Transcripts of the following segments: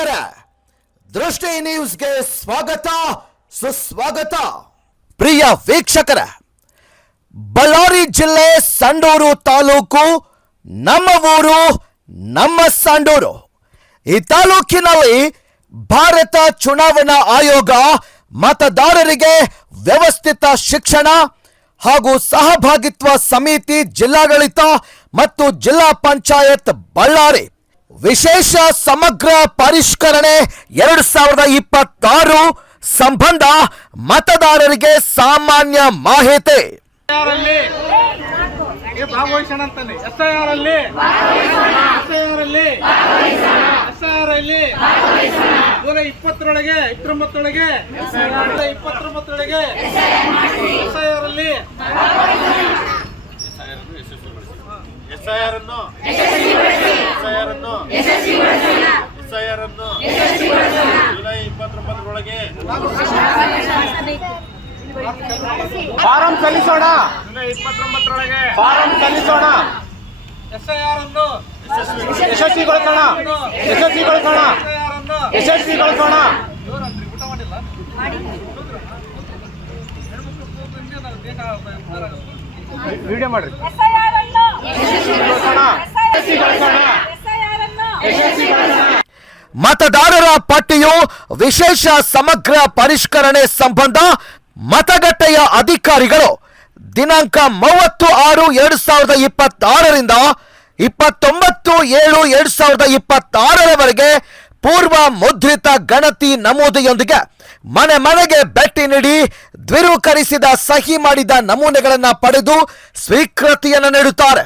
ವೀಕ್ಷಕರೇ, ದೃಷ್ಟಿ ನ್ಯೂಸ್ಗೆ ಸ್ವಾಗತ ಸುಸ್ವಾಗತ. ಪ್ರಿಯ ವೀಕ್ಷಕರೇ, ಬಳ್ಳಾರಿ ಜಿಲ್ಲೆ ಸಂಡೂರು ತಾಲೂಕು ನಮ್ಮ ಊರು ನಮ್ಮ ಸಂಡೂರು. ಈ ತಾಲೂಕಿನಲ್ಲಿ ಭಾರತ ಚುನಾವಣಾ ಆಯೋಗ ಮತದಾರರಿಗೆ ವ್ಯವಸ್ಥಿತ ಶಿಕ್ಷಣ ಹಾಗೂ ಸಹಭಾಗಿತ್ವ ಸಮಿತಿ, ಜಿಲ್ಲಾಡಳಿತ ಮತ್ತು ಜಿಲ್ಲಾ ಪಂಚಾಯತ್ ಬಳ್ಳಾರಿ ವಿಶೇಷ ಸಮಗ್ರ ಪರಿಷ್ಕರಣೆ 2026 ಸಂಬಂಧ ಮತದಾರರಿಗೆ ಸಾಮಾನ್ಯ ಮಾಹಿತಿ. ಫಾರಂ ಸಲ್ಲಿಸೋಣ. ಫಾರಂ ಸಲ್ಲಿಸೋಣ. ಯಶಸ್ವಿಗೊಳಿಸೋಣ. ಯಶಸ್ವಿಗೊಳಿಸೋಣ. ಯಶಸ್ವಿಗೊಳಿಸೋಣ. ವಿಡಿಯೋ ಮಾಡ್ರಿ. ಮತದಾರರ ಪಟ್ಟಿಯು ವಿಶೇಷ ಸಮಗ್ರ ಪರಿಷ್ಕರಣೆ ಸಂಬಂಧ ಮತಗಟ್ಟೆಯ ಅಧಿಕಾರಿಗಳು ದಿನಾಂಕ 30/6/2026ರಿಂದ 29/7/2026ರವರೆಗೆ ಪೂರ್ವ ಮುದ್ರಿತ ಗಣತಿ ನಮೂದೆಯೊಂದಿಗೆ ಮನೆ ಮನೆಗೆ ಭೇಟಿ ನೀಡಿ ದ್ವಿರೂಕರಿಸಿದ ಸಹಿ ಮಾಡಿದ ನಮೂನೆಗಳನ್ನು ಪಡೆದು ಸ್ವೀಕೃತಿಯನ್ನು ನೀಡುತ್ತಾರೆ.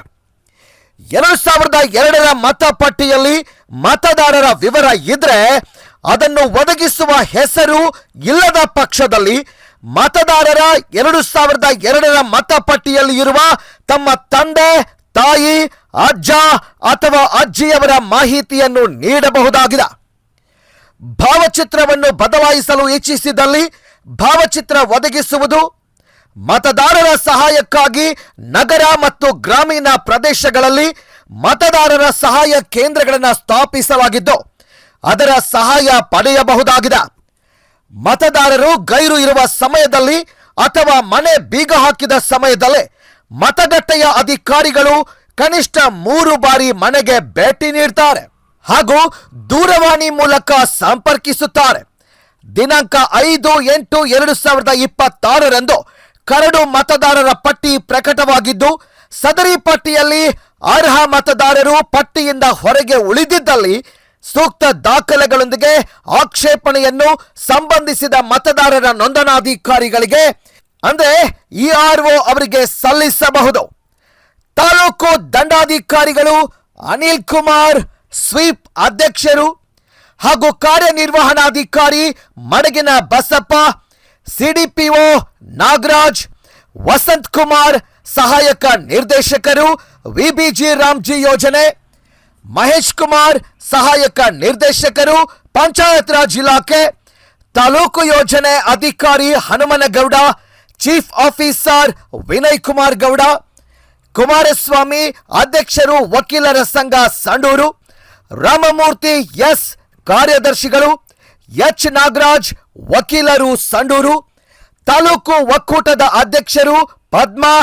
2002ರ ಮತಪಟ್ಟಿಯಲ್ಲಿ ಮತದಾರರ ವಿವರ ಇದ್ರೆ ಅದನ್ನು ಒದಗಿಸುವ ಹೆಸರು ಇಲ್ಲದ ಪಕ್ಷದಲ್ಲಿ ಮತದಾರರ 2002ರ ಮತಪಟ್ಟಿಯಲ್ಲಿ ಇರುವ ತಮ್ಮ ತಂದೆ, ತಾಯಿ, ಅಜ್ಜ ಅಥವಾ ಅಜ್ಜಿಯವರ ಮಾಹಿತಿಯನ್ನು ನೀಡಬಹುದಾಗಿದೆ. ಭಾವಚಿತ್ರವನ್ನು ಬದಲಾಯಿಸಲು ಇಚ್ಛಿಸಿದಲ್ಲಿ ಭಾವಚಿತ್ರ ಒದಗಿಸುವುದು. ಮತದಾರರ ಸಹಾಯಕ್ಕಾಗಿ ನಗರ ಮತ್ತು ಗ್ರಾಮೀಣ ಪ್ರದೇಶಗಳಲ್ಲಿ ಮತದಾರರ ಸಹಾಯ ಕೇಂದ್ರಗಳನ್ನು ಸ್ಥಾಪಿಸಲಾಗಿದ್ದು ಅದರ ಸಹಾಯ ಪಡೆಯಬಹುದಾಗಿದೆ. ಮತದಾರರು ಗೈರು ಇರುವ ಸಮಯದಲ್ಲಿ ಅಥವಾ ಮನೆ ಬೀಗ ಹಾಕಿದ ಸಮಯದಲ್ಲೇ ಮತಗಟ್ಟೆಯ ಅಧಿಕಾರಿಗಳು ಕನಿಷ್ಠ 3 ಬಾರಿ ಮನೆಗೆ ಭೇಟಿ ನೀಡ್ತಾರೆ ಹಾಗೂ ದೂರವಾಣಿ ಮೂಲಕ ಸಂಪರ್ಕಿಸುತ್ತಾರೆ. ದಿನಾಂಕ 5/8/2026ರಂದು ಕರಡು ಮತದಾರರ ಪಟ್ಟಿ ಪ್ರಕಟವಾಗಿದ್ದು ಸದರಿ ಪಟ್ಟಿಯಲ್ಲಿ ಅರ್ಹ ಮತದಾರರು ಪಟ್ಟಿಯಿಂದ ಹೊರಗೆ ಉಳಿದಿದ್ದಲ್ಲಿ ಸೂಕ್ತ ದಾಖಲೆಗಳೊಂದಿಗೆ ಆಕ್ಷೇಪಣೆಯನ್ನು ಸಂಬಂಧಿಸಿದ ಮತದಾರರ ನೋಂದಣಾಧಿಕಾರಿಗಳಿಗೆ ಅಂದರೆ ERO ಅವರಿಗೆ ಸಲ್ಲಿಸಬಹುದು. ತಾಲೂಕು ದಂಡಾಧಿಕಾರಿಗಳು ಅನಿಲ್ ಕುಮಾರ್, ಸ್ವೀಪ್ ಅಧ್ಯಕ್ಷರು ಹಾಗೂ ಕಾರ್ಯನಿರ್ವಹಣಾಧಿಕಾರಿ ಮಡಗಿನ ಬಸಪ್ಪ, CDPO ನಾಗರಾಜ್, ವಸಂತ್ ಕುಮಾರ್ ಸಹಾಯಕ ನಿರ್ದೇಶಕರು VBG ರಾಮ್ಜಿ ಯೋಜನೆ, ಮಹೇಶ್ ಕುಮಾರ್ ಸಹಾಯಕ ನಿರ್ದೇಶಕರು ಪಂಚಾಯತ್ ರಾಜ್ ಇಲಾಖೆ, ತಾಲೂಕು ಯೋಜನೆ ಅಧಿಕಾರಿ ಹನುಮನಗೌಡ, ಚೀಫ್ ಆಫೀಸರ್ ವಿನಯ್ ಕುಮಾರ್ ಗೌಡ, ಕುಮಾರಸ್ವಾಮಿ ಅಧ್ಯಕ್ಷರು ವಕೀಲರ ಸಂಘ ಸಂಡೂರು, ರಾಮಮೂರ್ತಿ ಎಸ್ ಕಾರ್ಯದರ್ಶಿಗಳು, ಎಚ್ ನಾಗರಾಜ್ ವಕೀಲರು ಸಂಡೂರು, ತಾಲೂಕು ಒಕ್ಕೂಟದ ಅಧ್ಯಕ್ಷರು ಪದ್ಮಾ,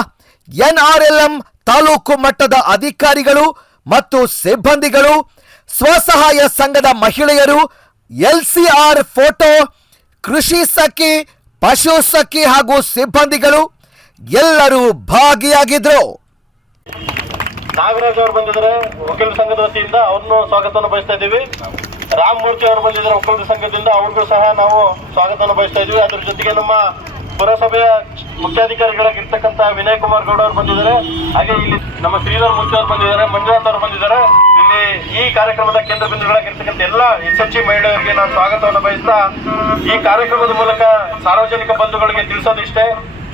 NRLM ತಾಲೂಕು ಮಟ್ಟದ ಅಧಿಕಾರಿಗಳು ಮತ್ತು ಸಿಬ್ಬಂದಿಗಳು, ಸ್ವಸಹಾಯ ಸಂಘದ ಮಹಿಳೆಯರು, LCR ಫೋಟೋ, ಕೃಷಿ ಸಖಿ, ಪಶು ಸಖಿ ಹಾಗೂ ಸಿಬ್ಬಂದಿಗಳು ಎಲ್ಲರೂ ಭಾಗಿಯಾಗಿದ್ರು. ನಾಗರಾಜ್ ಅವರು ಬಂದಿದ್ದಾರೆ ವಕೀಲ ಸಂಘದ ವತಿಯಿಂದ, ಅವ್ರನ್ನು ಸ್ವಾಗತವನ್ನು ಬಯಸ್ತಾ ಇದ್ದೀವಿ. ರಾಮಮೂರ್ತಿ ಅವರು ಬಂದಿದ್ದಾರೆ ವಕೀಲರ ಸಂಘದಿಂದ, ಅವ್ರಿಗೂ ಸಹ ನಾವು ಸ್ವಾಗತವನ್ನು ಬಯಸ್ತಾ ಇದ್ದೀವಿ. ಅದ್ರ ಜೊತೆಗೆ ನಮ್ಮ ಪುರಸಭೆಯ ಮುಖ್ಯಾಧಿಕಾರಿಗಳಾಗಿರ್ತಕ್ಕಂಥ ವಿನಯ್ ಕುಮಾರ್ ಗೌಡ ಅವರು ಬಂದಿದ್ದಾರೆ. ಹಾಗೆ ಇಲ್ಲಿ ನಮ್ಮ ಶ್ರೀಧರ್ ಮೂರ್ತಿ ಅವರು ಬಂದಿದ್ದಾರೆ, ಮಂಜುನಾಥ್ ಅವರು ಬಂದಿದ್ದಾರೆ. ಇಲ್ಲಿ ಈ ಕಾರ್ಯಕ್ರಮದ ಕೇಂದ್ರ ಬಿಂದುಗಳಾಗಿರ್ತಕ್ಕಂಥ ಎಲ್ಲ SHG ಮಹಿಳೆಯರಿಗೆ ನಾನು ಸ್ವಾಗತವನ್ನು ಬಯಸ್ತಾ, ಈ ಕಾರ್ಯಕ್ರಮದ ಮೂಲಕ ಸಾರ್ವಜನಿಕ ಬಂಧುಗಳಿಗೆ ತಿಳಿಸೋದಿಷ್ಟೇ,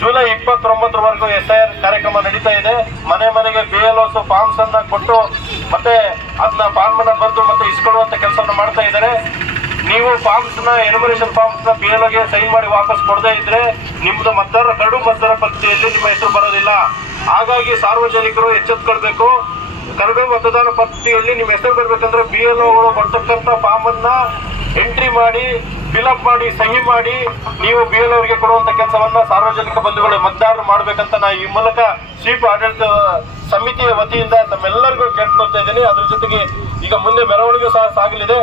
ಜುಲೈ 29ರವರೆಗೂ SIR ಕಾರ್ಯಕ್ರಮ ನಡೀತಾ ಇದೆ. ಮನೆ ಮನೆಗೆ BLOs ಫಾರ್ಮ್ಸ್ ಅನ್ನ ಕೊಟ್ಟು ಮತ್ತೆ ಅದನ್ನ ಫಾರ್ಮ್ ಅನ್ನ ಬರೆದು ಮತ್ತೆ ಇಸ್ಕೊಳ್ಳುವಂತ ಕೆಲಸವನ್ನು ಮಾಡ್ತಾ ಇದ್ದಾರೆ. ನೀವು ಫಾರ್ಮ್ಸ್ ನ ಎನ್ಯುಮರೇಷನ್ ಫಾರ್ಮ್ಸ್ ನ BLOಗೆ ಸೈನ್ ಮಾಡಿ ವಾಪಸ್ ಕೊಡದೇ ಇದ್ರೆ ನಿಮ್ದು ಕರಡು ಮತದಾರ ಪಟ್ಟಿಯಲ್ಲಿ ನಿಮ್ಮ ಹೆಸರು ಬರೋದಿಲ್ಲ. ಹಾಗಾಗಿ ಸಾರ್ವಜನಿಕರು ಎಚ್ಚೆತ್ತುಕೊಳ್ಬೇಕು. ಕರಡು ಮತದಾನ ಪಟ್ಟಿಯಲ್ಲಿ ನಿಮ್ಮ ಹೆಸರು ಬರ್ಬೇಕಂದ್ರೆ BLOಗಳು ಬರ್ತಕ್ಕಂಥ ಫಾರ್ಮ್ ಅನ್ನ ಎಂಟ್ರಿ ಮಾಡಿ ಫಿಲ್ಅಪ್ ಮಾಡಿ ಸಹಿ ಮಾಡಿ ನೀವು BLO ಅವರಿಗೆ ಕೊಡುವಂತ ಕೆಲಸವನ್ನ ಸಾರ್ವಜನಿಕ ಬಂಧುಗಳು ಮತದಾರರು ಮಾಡ್ಬೇಕಂತ ನಾ ಈ ಮೂಲಕ ಸ್ವೀಪ್ ಆಡಳಿತ ಸಮಿತಿಯ ವತಿಯಿಂದ ತಮ್ಮೆಲ್ಲರಿಗೂ ಕೇಳ್ಕೊಳ್ತಾ ಇದ್ದೀನಿ. ಅದ್ರ ಜೊತೆಗೆ ಈಗ ಮುಂದೆ ಮೆರವಣಿಗೆ ಸಹ ಸಾಗಲಿದೆ.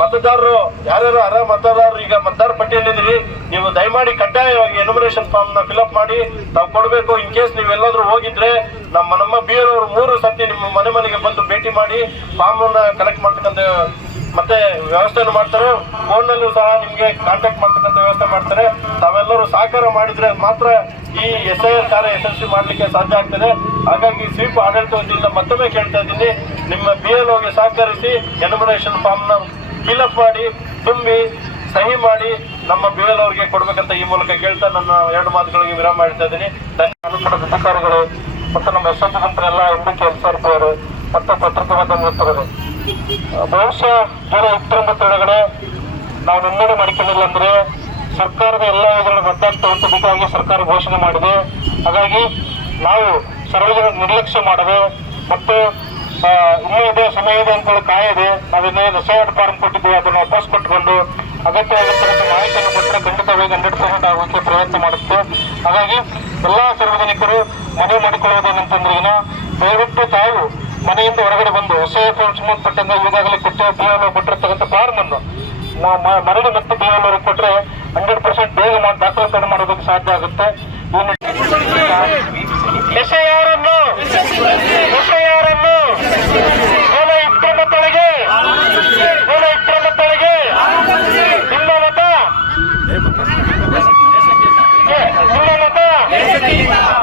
ಮತದಾರರು ಯಾರ್ಯಾರು ಅರ್ಹ ಮತದಾರರು ಈಗ ಮತದಾರ ಪಟ್ಟಿಯಲ್ಲಿದ್ದೀರಿ, ನೀವು ದಯಮಾಡಿ ಕಡ್ಡಾಯವಾಗಿ ಎನ್ಯುಮರೇಷನ್ ಫಾರ್ಮ್ ನ ಫಿಲ್ಅಪ್ ಮಾಡಿ ನಾವು ಕೊಡಬೇಕು. ಇನ್ ಕೇಸ್ ನೀವೆಲ್ಲಾದ್ರೂ ಹೋಗಿದ್ರೆ ನಮ್ಮ BLO ಅವರು 3 ಸತಿ ನಿಮ್ಮ ಮನೆಗೆ ಬಂದು ಭೇಟಿ ಮಾಡಿ ಫಾರ್ಮ್ ಅನ್ನ ಕಲೆಕ್ಟ್ ಮಾಡ್ತಕ್ಕಂಥ ಮತ್ತೆ ವ್ಯವಸ್ಥೆಯನ್ನು ಮಾಡ್ತಾರೆ. ಫೋನ್ ನಲ್ಲೂ ಸಹ ನಿಮ್ಗೆ ಕಾಂಟ್ಯಾಕ್ಟ್ ಮಾಡ್ತಕ್ಕಂಥ ವ್ಯವಸ್ಥೆ ಮಾಡ್ತಾರೆ. ತಾವೆಲ್ಲರೂ ಸಹಕಾರ ಮಾಡಿದ್ರೆ ಮಾತ್ರ ಈ SIR ಕಾರ್ಯ ಯಶಸ್ವಿ ಮಾಡ್ಲಿಕ್ಕೆ ಸಾಧ್ಯ ಆಗ್ತದೆ. ಹಾಗಾಗಿ ಸ್ವೀಪ್ ಆಡಳಿತ ವತಿಯಿಂದ ಮತ್ತೊಮ್ಮೆ ಕೇಳ್ತಾ ಇದ್ದೀನಿ, ನಿಮ್ಮ BLOಗೆ ಸಹಕರಿಸಿ ಎನ್ಯುಮರೇಷನ್ ಫಾರ್ಮ್ ನ ಫಿಲ್ಅಪ್ ಮಾಡಿ ತುಂಬಿ ಸಹಿ ಮಾಡಿ ನಮ್ಮ BLO ಅವರಿಗೆ ಕೊಡ್ಬೇಕಂತ ಈ ಮೂಲಕ ಕೇಳ್ತಾ ನನ್ನ 2 ಮಾತುಗಳಿಗೆ ವಿರಾಮ ಮಾಡ್ತಾ ಇದ್ದೀನಿ. ಧನ್ಯವಾದ ಅಧಿಕಾರಿಗಳು ಮತ್ತು ನಮ್ಮ ಯಶವಂತಪುರ MBK ಅವರು ಮತ್ತು ಪತ್ರಿಕಾ ಮಿತ್ರರು. ಬಹುಶಃ ಜೂನ್ 19 ನಾವು ಮುನ್ನಡೆ ಮಾಡಿಕೊಂಡಿಲ್ಲ ಅಂದ್ರೆ ಸರ್ಕಾರದ ಎಲ್ಲ ಯೋಜನೆ ರದ್ದಾಗ್ತವೆ ಸರ್ಕಾರ ಘೋಷಣೆ ಮಾಡಿದೆ. ಹಾಗಾಗಿ ನಾವು ಸಾರ್ವಜನಿಕ ನಿರ್ಲಕ್ಷ್ಯ ಮಾಡದೆ ಮತ್ತು ಇನ್ನೂ ಇದೆ ಸಮಯ ಇದೆ ಅಂತ ಕಾಯದೆ ನಾವಿನ್ನೂ SIR ಫಾರ್ಮ್ ಕೊಟ್ಟಿದ್ದೀವಿ, ಅದನ್ನು ವಾಪಸ್ ಕೊಟ್ಟುಕೊಂಡು ಅಗತ್ಯವಾಗಿರ್ತಕ್ಕಂಥ ಮಾಹಿತಿಯನ್ನು ಕೊಟ್ಟರೆ ಖಂಡಿತವಾಗಿ 100% ಆಗೋಕ್ಕೆ ಪ್ರಯತ್ನ ಮಾಡುತ್ತೆ. ಹಾಗಾಗಿ ಎಲ್ಲ ಸಾರ್ವಜನಿಕರು ಮನವಿ ಮಾಡಿಕೊಳ್ಳುವುದೇನಂತಂದ್ರೆ ದಯವಿಟ್ಟು ತಾವು ಮನೆಯಿಂದ ಹೊರಗಡೆ ಬಂದು SIR ಫಾರ್ಮ್ ಸಂಬಂಧಪಟ್ಟಂಗೆ ಈಗಾಗಲೇ BLO ಕೊಟ್ಟಿರ್ತಕ್ಕಂಥ ಫಾರ್ಮ್ ಅನ್ನು ಮರಳಿ ಮತ್ತೆ BLO ಅವರಿಗೆ ಕೊಟ್ಟರೆ 100% ಬೇಗ ದಾಖಲಾತಿ ಮಾಡೋದಕ್ಕೆ ಸಾಧ್ಯ ಆಗುತ್ತೆ. SIR ಅನ್ನು ಜೂಲೈ 20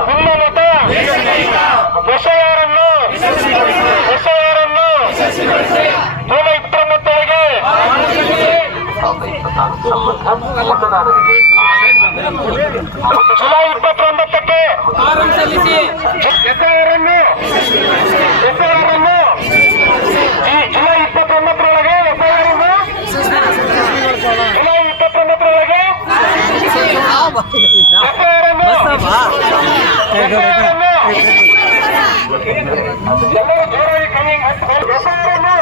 ನಿಮ್ಮ ಮತ SIR ಅನ್ನು ಜೂಲೈ 29ಗೆ ಜುಲೈ 29ಕ್ಕೆ SIR ಅನ್ನು ಜುಲೈ 29ರೊಳಗೆ ಎಲ್ಲರೂ ಜೋರಾಗಿ ಕಮ್ಮಿ SIR ಅನ್ನು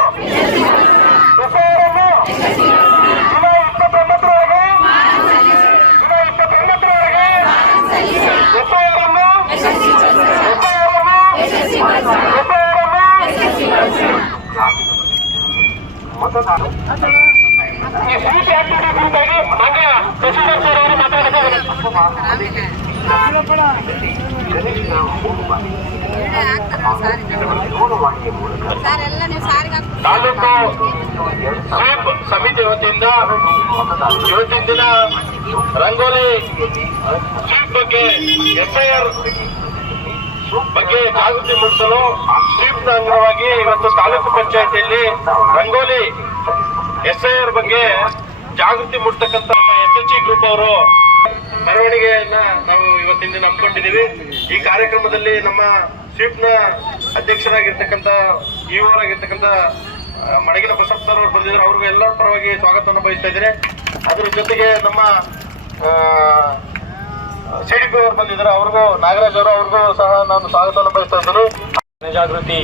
ತಾಲೂಕು ಸ್ವೀಪ್ ಸಮಿತಿ ವತಿಯಿಂದ ಇವತ್ತಿನ ದಿನ ರಂಗೋಲಿ ಸ್ವೀಪ್ ಬಗ್ಗೆ SIR ಬಗ್ಗೆ ಜಾಗೃತಿ ಮೂಡಿಸಲು ಸ್ವೀಪ್ ಅಂಗವಾಗಿ ಇವತ್ತು ತಾಲೂಕು ಪಂಚಾಯತಿಯಲ್ಲಿ ರಂಗೋಲಿ SIR ಬಗ್ಗೆ ಜಾಗೃತಿ ಮೂಡಿಸ್ತಕ್ಕಂಥ SHG ಗ್ರೂಪ್ ಅವರು ಮೆರವಣಿಗೆಯನ್ನ ನಾವು ಇವತ್ತಿನ ದಿನ ಹಮ್ಮಿಕೊಂಡಿದ್ದೀವಿ. ಈ ಕಾರ್ಯಕ್ರಮದಲ್ಲಿ ನಮ್ಮ ಸ್ವೀಪ್ ನ ಅಧ್ಯಕ್ಷರಾಗಿರ್ತಕ್ಕಂಥ ಆಗಿರ್ತಕ್ಕಂಥ ಮಡಗಿನ ಬಸಪ್ಪ ಸರ್ ಅವರು ಬಂದಿದ್ದಾರೆ. ಅವ್ರಿಗೂ ಎಲ್ಲರ ಪರವಾಗಿ ಸ್ವಾಗತವನ್ನು ಬಯಸ್ತಾ ಇದ್ದೇನೆ. ಅದರ ಜೊತೆಗೆ ನಮ್ಮ CDP ಅವರು ಬಂದಿದ್ದಾರೆ, ಅವ್ರಿಗೂ ನಾಗರಾಜ್ ಅವರು ಅವ್ರಿಗೂ ಸಹ ನಾನು ಸ್ವಾಗತವನ್ನು ಬಯಸ್ತಾ ಇದ್ದೀನಿ. ಜನಜಾಗೃತಿ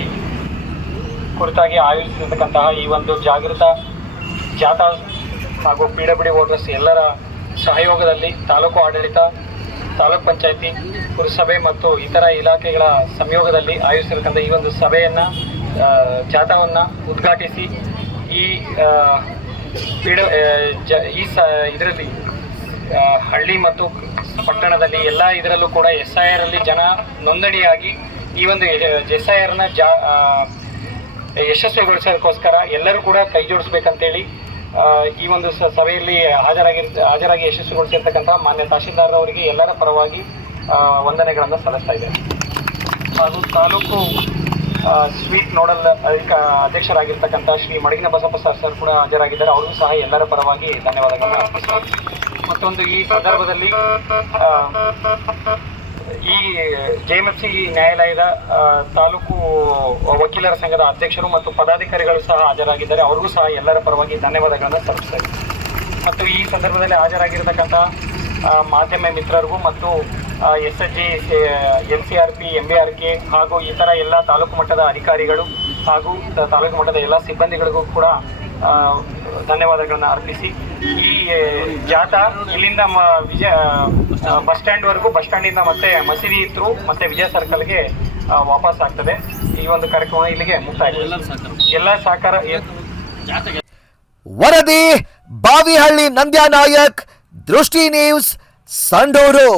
ಕುರಿತಾಗಿ ಆಯೋಜಿಸಿರ್ತಕ್ಕಂತಹ ಈ ಒಂದು ಜಾಗೃತ ಜಾಥಾ ಹಾಗೂ PWD ವೋಟರ್ಸ್ ಎಲ್ಲರ ಸಹಯೋಗದಲ್ಲಿ ತಾಲೂಕು ಆಡಳಿತ, ತಾಲೂಕ್ ಪಂಚಾಯತಿ, ಪುರಸಭೆ ಮತ್ತು ಇತರ ಇಲಾಖೆಗಳ ಸಂಯೋಗದಲ್ಲಿ ಆಯೋಜಿಸಿರ್ತಕ್ಕಂಥ ಈ ಒಂದು ಸಭೆಯನ್ನು ಜಾಥಾವನ್ನು ಉದ್ಘಾಟಿಸಿ ಈ ಇದರಲ್ಲಿ ಹಳ್ಳಿ ಮತ್ತು ಪಟ್ಟಣದಲ್ಲಿ ಎಲ್ಲ ಇದರಲ್ಲೂ ಕೂಡ SIR ಅಲ್ಲಿ ಜನ ನೋಂದಣಿಯಾಗಿ ಈ ಒಂದು SIRನ ಯಶಸ್ವಿಗೊಳಿಸೋದಕ್ಕೋಸ್ಕರ ಎಲ್ಲರೂ ಕೂಡ ಕೈ ಜೋಡಿಸ್ಬೇಕಂತೇಳಿ ಈ ಒಂದು ಸಭೆಯಲ್ಲಿ ಹಾಜರಾಗಿ ಯಶಸ್ವಿಗೊಳಿಸಿರ್ತಕ್ಕಂಥ ಮಾನ್ಯ ತಹಶೀಲ್ದಾರ್ ಅವರಿಗೆ ಎಲ್ಲರ ಪರವಾಗಿ ವಂದನೆಗಳನ್ನು ಸಲ್ಲಿಸ್ತಾ ಇದ್ದೇನೆ. ಹಾಗೂ ತಾಲೂಕು ಸ್ವೀಪ್ ನೋಡಲ್ ಅಧ್ಯಕ್ಷರಾಗಿರ್ತಕ್ಕಂಥ ಶ್ರೀ ಮಡಗಿನ ಬಸಪ್ಪ ಸರ್ ಕೂಡ ಹಾಜರಾಗಿದ್ದಾರೆ. ಅವ್ರಿಗೂ ಸಹ ಎಲ್ಲರ ಪರವಾಗಿ ಧನ್ಯವಾದಗಳನ್ನು ಅರ್ಪಿಸ್ತಾರೆ. ಮತ್ತೊಂದು ಈ ಸಂದರ್ಭದಲ್ಲಿ ಈ JMFC ನ್ಯಾಯಾಲಯದ ತಾಲೂಕು ವಕೀಲರ ಸಂಘದ ಅಧ್ಯಕ್ಷರು ಮತ್ತು ಪದಾಧಿಕಾರಿಗಳು ಸಹ ಹಾಜರಾಗಿದ್ದಾರೆ. ಅವ್ರಿಗೂ ಸಹ ಎಲ್ಲರ ಪರವಾಗಿ ಧನ್ಯವಾದಗಳನ್ನು ಸಲ್ಲಿಸ್ತಾ ಇದ್ದಾರೆ. ಮತ್ತು ಈ ಸಂದರ್ಭದಲ್ಲಿ ಹಾಜರಾಗಿರ್ತಕ್ಕಂಥ ಮಾಧ್ಯಮ ಮಿತ್ರರಿಗೂ ಮತ್ತು SHG, NCRP, MBRK ಹಾಗೂ ಇತರ ಎಲ್ಲ ತಾಲೂಕು ಮಟ್ಟದ ಅಧಿಕಾರಿಗಳು ಹಾಗೂ ತಾಲೂಕು ಮಟ್ಟದ ಎಲ್ಲ ಸಿಬ್ಬಂದಿಗಳಿಗೂ ಕೂಡ ಧನ್ಯವಾದಗಳನ್ನು ಅರ್ಪಿಸಿ ಈ ಜಾಥಾ ಇಲ್ಲಿಂದ ಬಸ್ ಸ್ಟ್ಯಾಂಡ್ವರೆಗೂ, ಬಸ್ ಸ್ಟ್ಯಾಂಡಿಂದ ಮತ್ತೆ ಮಸೀದಿ ಥ್ರೂ ಮತ್ತೆ ವಿಜಯ ಸರ್ಕಲ್ಗೆ ವಾಪಸ್ ಆಗ್ತದೆ. ಈ ಒಂದು ಕಾರ್ಯಕ್ರಮ ಇಲ್ಲಿಗೆ ಮುಕ್ತಾಯ. ಎಲ್ಲ ಸಹಕಾರ. ವರದಿ ಬಾವಿಹಳ್ಳಿ ನಂದ್ಯಾ ನಾಯಕ್, ದೃಷ್ಟಿ ನ್ಯೂಸ್, ಸಂಡೂರು.